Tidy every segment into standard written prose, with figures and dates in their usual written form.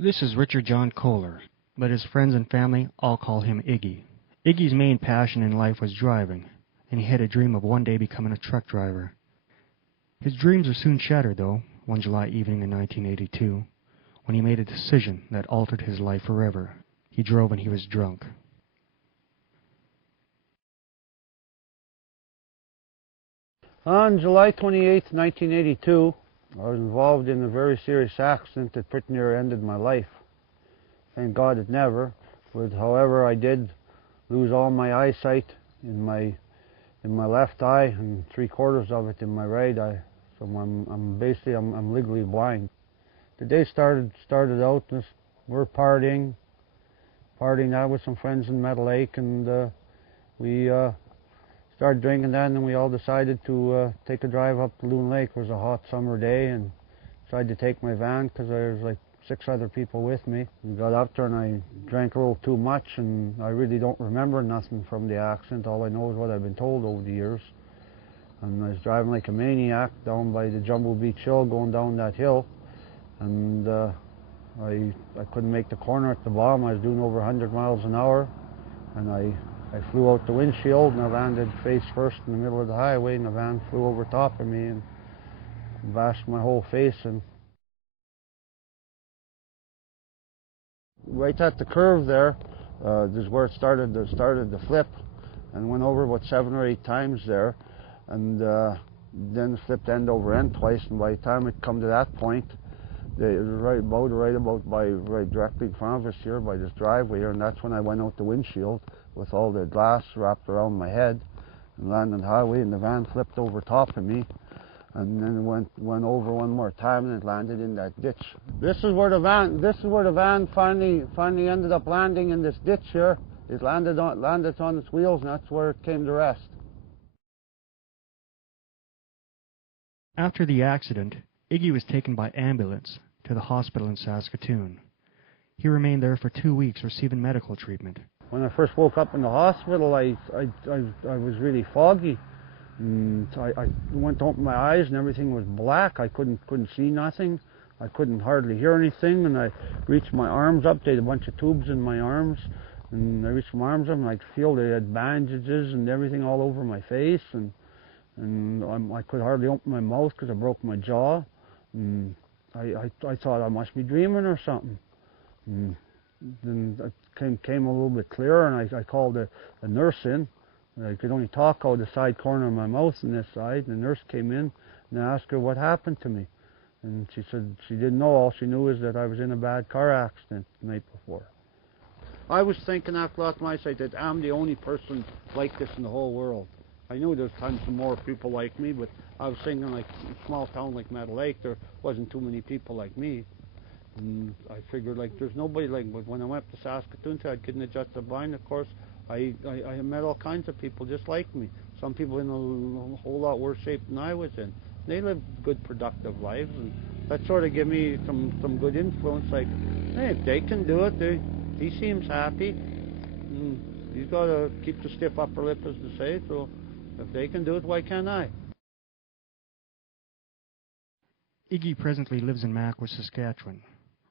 This is Richard John Kohler, but his friends and family all call him Iggy. Iggy's main passion in life was driving, and he had a dream of one day becoming a truck driver. His dreams were soon shattered, though, one July evening in 1982, when he made a decision that altered his life forever. He drove when he was drunk. On July 28, 1982, I was involved in a very serious accident that pretty near ended my life. Thank God it never. But however, I did lose all my eyesight in my left eye and 3/4 of it in my right eye. So I'm legally blind. The day started out as we're partying out with some friends in Meadow Lake, and we started drinking then, and we all decided to take a drive up to Loon Lake. It was a hot summer day, and decided to take my van because there was like 6 other people with me. We got up there and I drank a little too much, and I really don't remember nothing from the accident. All I know is what I've been told over the years. And I was driving like a maniac down by the Jumbo Beach Hill, going down that hill, and I couldn't make the corner at the bottom. I was doing over 100 miles an hour, and I flew out the windshield, and I landed face first in the middle of the highway, and the van flew over top of me and bashed my whole face in. Right at the curve there, this is where it started the flip, and went over about 7 or 8 times there, and then flipped end over end twice, and by the time it come to that point, right directly in front of us here by this driveway here, and that's when I went out the windshield with all the glass wrapped around my head and landed on the highway, and the van flipped over top of me, and then went over one more time, and it landed in that ditch. This is where the van finally ended up landing, in this ditch here. It landed on its wheels, and that's where it came to rest. After the accident, Iggy was taken by ambulance to the hospital in Saskatoon. He remained there for 2 weeks receiving medical treatment. When I first woke up in the hospital, I was really foggy. And I went to open my eyes, and everything was black. I couldn't see nothing. I couldn't hardly hear anything. And I reached my arms up. They had a bunch of tubes in my arms. And I reached my arms up, and I could feel they had bandages and everything all over my face. And I could hardly open my mouth because I broke my jaw. And I thought I must be dreaming or something. And then it came a little bit clearer, and I called a nurse in. I could only talk out the side corner of my mouth on this side. The nurse came in, and I asked her what happened to me. And she said she didn't know. All she knew is that I was in a bad car accident the night before. I was thinking after last night that I'm the only person like this in the whole world. I knew there's tons of more people like me, but I was thinking like a small town like Meadow Lake, there wasn't too many people like me. And I figured like there's nobody like me. But when I went to Saskatoon to get an adjusted blind, of course, I met all kinds of people just like me. Some people in a whole lot worse shape than I was in. They live good, productive lives, and that sort of gave me some good influence. Like, hey, if they can do it, he seems happy. He's got to keep the stiff upper lip, as to say. So if they can do it, why can't I? Iggy presently lives in Makwa, Saskatchewan,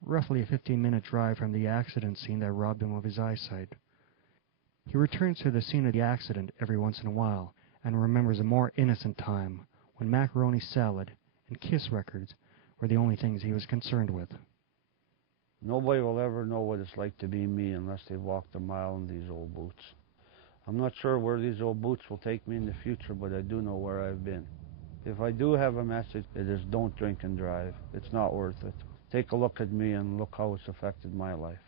roughly a 15-minute drive from the accident scene that robbed him of his eyesight. He returns to the scene of the accident every once in a while and remembers a more innocent time when macaroni salad and Kiss records were the only things he was concerned with. Nobody will ever know what it's like to be me unless they've walked a mile in these old boots. I'm not sure where these old boots will take me in the future, but I do know where I've been. If I do have a message, it is don't drink and drive. It's not worth it. Take a look at me and look how it's affected my life.